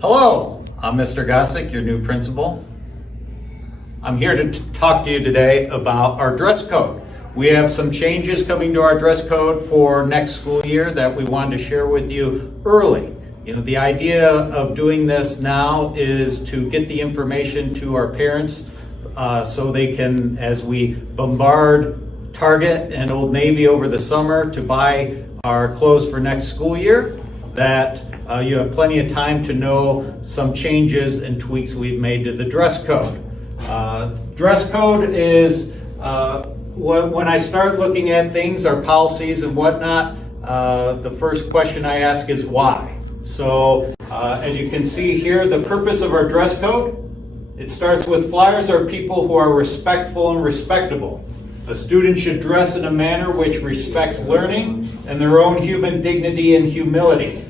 Hello, I'm Mr. Gossick, your new principal. I'm here to talk to you today about our dress code. We have some changes coming to our dress code for next school year that we wanted to share with you early. The idea of doing this now is to get the information to our parents so they can, as we bombard Target and Old Navy over the summer to buy our clothes for next school year, that you have plenty of time to know some changes and tweaks we've made to the dress code. Dress code is, when I start looking at things, our policies and whatnot, the first question I ask is why? So as you can see here, the purpose of our dress code, it starts with flyers are people who are respectful and respectable. A student should dress in a manner which respects learning and their own human dignity and humility.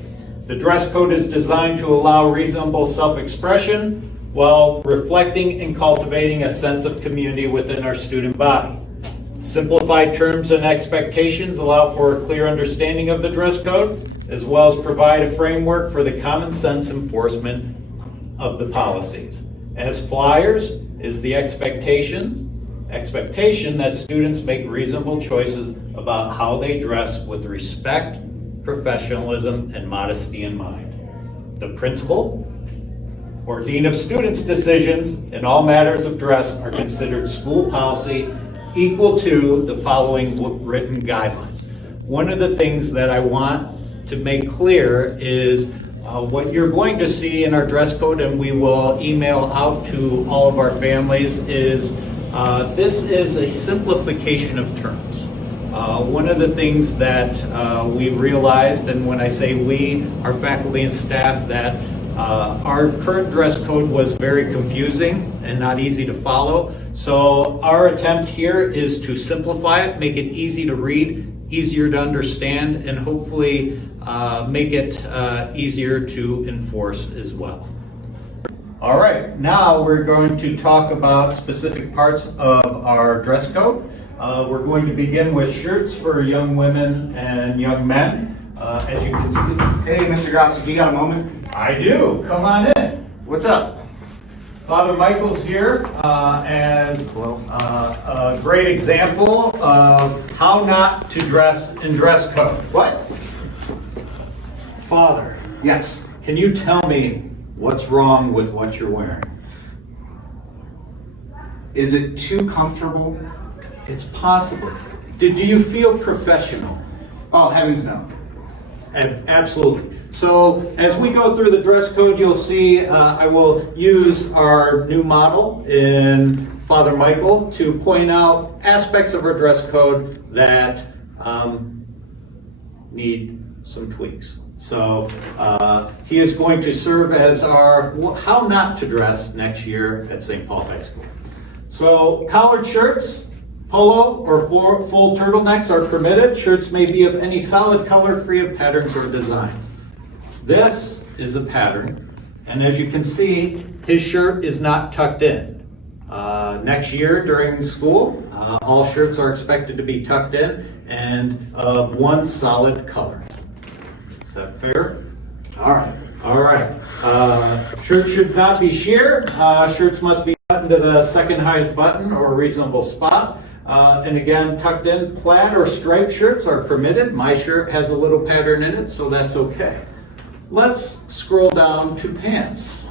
The dress code is designed to allow reasonable self-expression while reflecting and cultivating a sense of community within our student body. Simplified terms and expectations allow for a clear understanding of the dress code, as well as provide a framework for the common sense enforcement of the policies. As flyers is the expectation that students make reasonable choices about how they dress with respect, professionalism, and modesty in mind. The principal or dean of students' decisions in all matters of dress are considered school policy equal to the following written guidelines. One of the things that I want to make clear is what you're going to see in our dress code, and we will email out to all of our families, is this is a simplification of terms. One of the things that we realized, and when I say we, our faculty and staff, that our current dress code was very confusing and not easy to follow. So our attempt here is to simplify it, make it easy to read, easier to understand, and hopefully make it easier to enforce as well. All right, now we're going to talk about specific parts of our dress code. We're going to begin with shirts for young women and young men. As you can see. Hey, Mr. Gossick, you got a moment? I do. Come on in. What's up? Father Michael's here as a great example of how not to dress in dress code. What? Father, Yes. can you tell me what's wrong with what you're wearing? Is it too comfortable? It's possible. Do you feel professional? Oh, heavens no. Absolutely. So as we go through the dress code, you'll see I will use our new model in Father Michael to point out aspects of our dress code that need some tweaks. So he is going to serve as our how not to dress next year at St. Paul High School. So collared shirts, polo or full turtlenecks are permitted. Shirts may be of any solid color, free of patterns or designs. This is a pattern, and as you can see, his shirt is not tucked in. Next year during school, all shirts are expected to be tucked in and of one solid color. Is that fair? All right. All right. Shirts should not be sheared. Shirts must be buttoned to the second highest button or a reasonable spot. And again, tucked in. Plaid or striped shirts are permitted. My shirt has a little pattern in it, so that's okay. Let's scroll down to pants.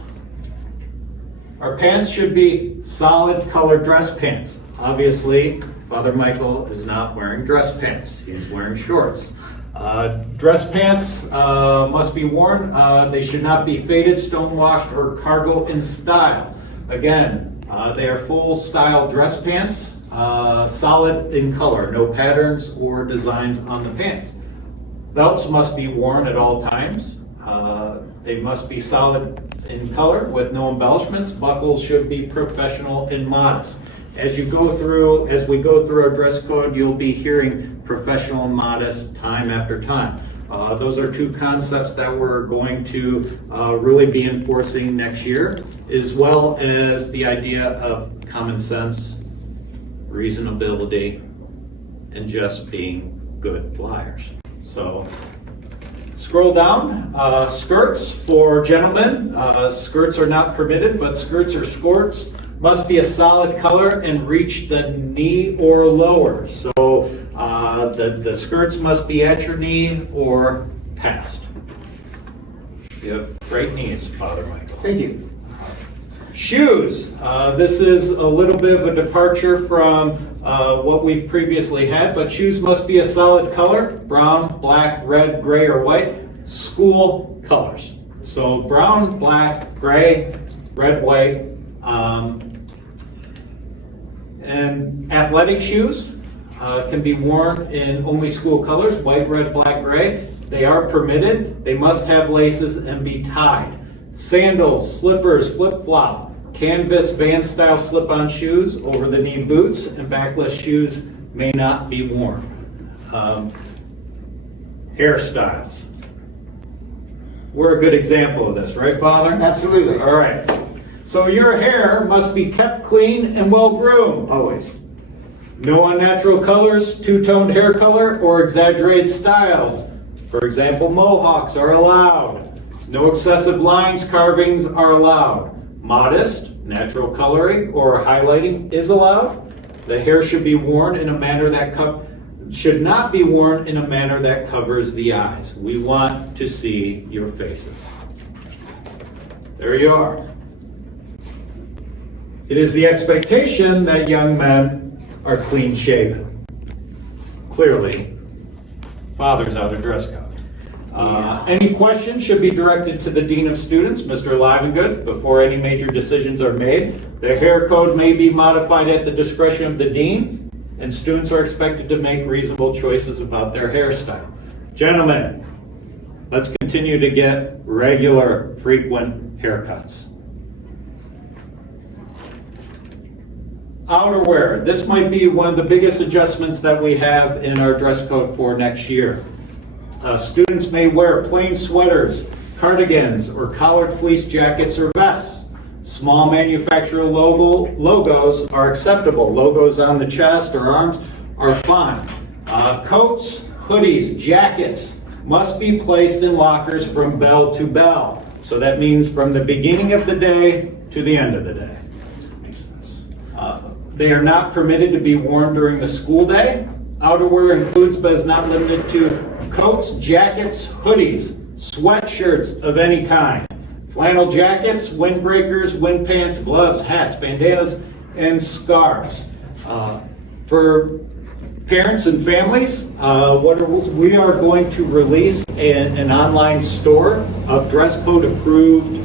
Our pants should be solid colored dress pants. Obviously, Father Michael is not wearing dress pants. He's wearing shorts. Dress pants must be worn. They should not be faded, stonewashed, or cargo in style. Again, they are full style dress pants. Solid in color, no patterns or designs on the pants. Belts must be worn at all times. They must be solid in color with no embellishments. Buckles should be professional and modest. As we go through our dress code, you'll be hearing professional and modest time after time. Those are two concepts that we're going to really be enforcing next year, as well as the idea of common sense, reasonability, and just being good flyers. So Scroll down, skirts for gentlemen. Skirts are not permitted, but skirts or skirts must be a solid color and reach the knee or lower. So the skirts must be at your knee or past. You have great knees, Father Michael. Thank you. Shoes. This is a little bit of a departure from what we've previously had, but shoes must be a solid color: brown, black, red, gray, or white. School colors. So brown, black, gray, red, white. And athletic shoes can be worn in only school colors: white, red, black, gray. They are permitted. They must have laces and be tied. Sandals, slippers, flip-flop, canvas, van-style slip-on shoes, over-the-knee boots, and backless shoes may not be worn. Hairstyles. We're a good example of this, right, Father? Absolutely. All right. So your hair must be kept clean and well-groomed. Always. No unnatural colors, two-toned hair color, or exaggerated styles. For example, mohawks are allowed. No excessive lines, carvings are allowed. Modest, natural coloring, or highlighting is allowed. The hair should be worn in a manner that should not be worn in a manner that covers the eyes. We want to see your faces. There you are. It is the expectation that young men are clean shaven. Clearly, Father's out of dress code. Any questions should be directed to the Dean of Students, Mr. Livengood, before any major decisions are made. The hair code may be modified at the discretion of the Dean, and students are expected to make reasonable choices about their hairstyle. Gentlemen, let's continue to get regular, frequent haircuts. Outerwear. This might be one of the biggest adjustments that we have in our dress code for next year. Students may wear plain sweaters, cardigans, or collared fleece jackets or vests. Small manufacturer logos are acceptable. Logos on the chest or arms are fine. Coats, hoodies, jackets must be placed in lockers from bell to bell. So that means from the beginning of the day to the end of the day. Makes sense. They are not permitted to be worn during the school day. Outerwear includes but is not limited to coats, jackets, hoodies, sweatshirts of any kind, flannel jackets, windbreakers, wind pants, gloves, hats, bandanas, and scarves. For parents and families, we are going to release an online store of dress code approved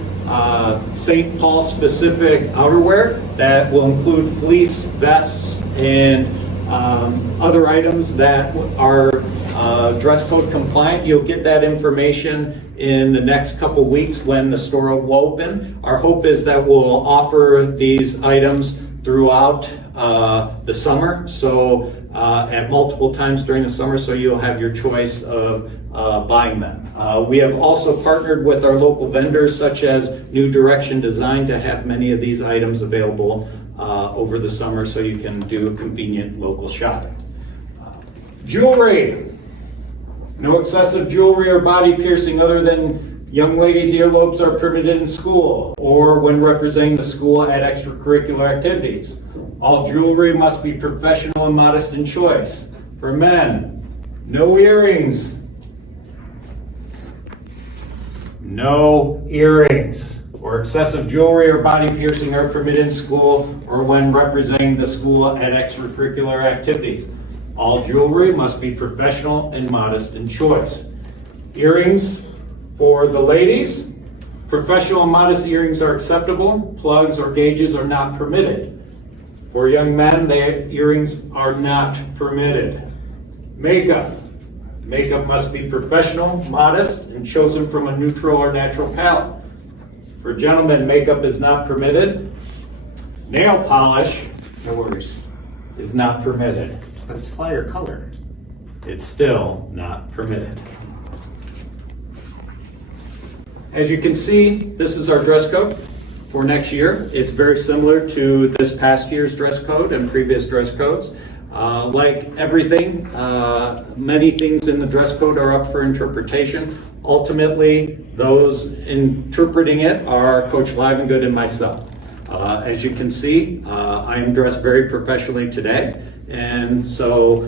St. Paul specific outerwear that will include fleece, vests, and other items that are dress code compliant. You'll get that information in the next couple weeks when the store will open. Our hope is that we'll offer these items throughout the summer, so at multiple times during the summer, so you'll have your choice of buying them. We have also partnered with our local vendors such as New Direction Design to have many of these items available over the summer so you can do convenient local shopping. Jewelry. No excessive jewelry or body piercing other than young ladies' earlobes are permitted in school or when representing the school at extracurricular activities. All jewelry must be professional and modest in choice. For men, no earrings. No earrings or excessive jewelry or body piercing are permitted in school or when representing the school at extracurricular activities. All jewelry must be professional and modest in choice. Earrings for the ladies. Professional and modest earrings are acceptable. Plugs or gauges are not permitted. For young men, the earrings are not permitted. Makeup. Makeup must be professional, modest, and chosen from a neutral or natural palette. For gentlemen, makeup is not permitted. Nail polish, No worries. is not permitted. But it's fire color. It's still not permitted. As you can see, this is our dress code for next year. It's very similar to this past year's dress code and previous dress codes. Like everything, many things in the dress code are up for interpretation. ultimately, those interpreting it are Coach Livengood and myself. As you can see, I am dressed very professionally today. And so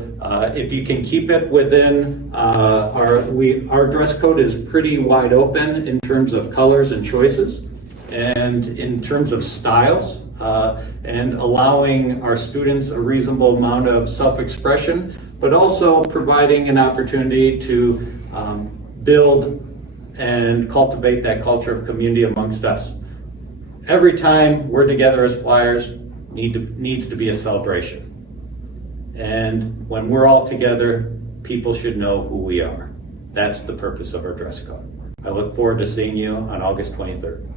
if you can keep it within our dress code is pretty wide open in terms of colors and choices and in terms of styles, and allowing our students a reasonable amount of self-expression, but also providing an opportunity to build and cultivate that culture of community amongst us. Every time we're together as Flyers needs to be a celebration. And when we're all together, people should know who we are. That's the purpose of our dress code. I look forward to seeing you on August 23rd.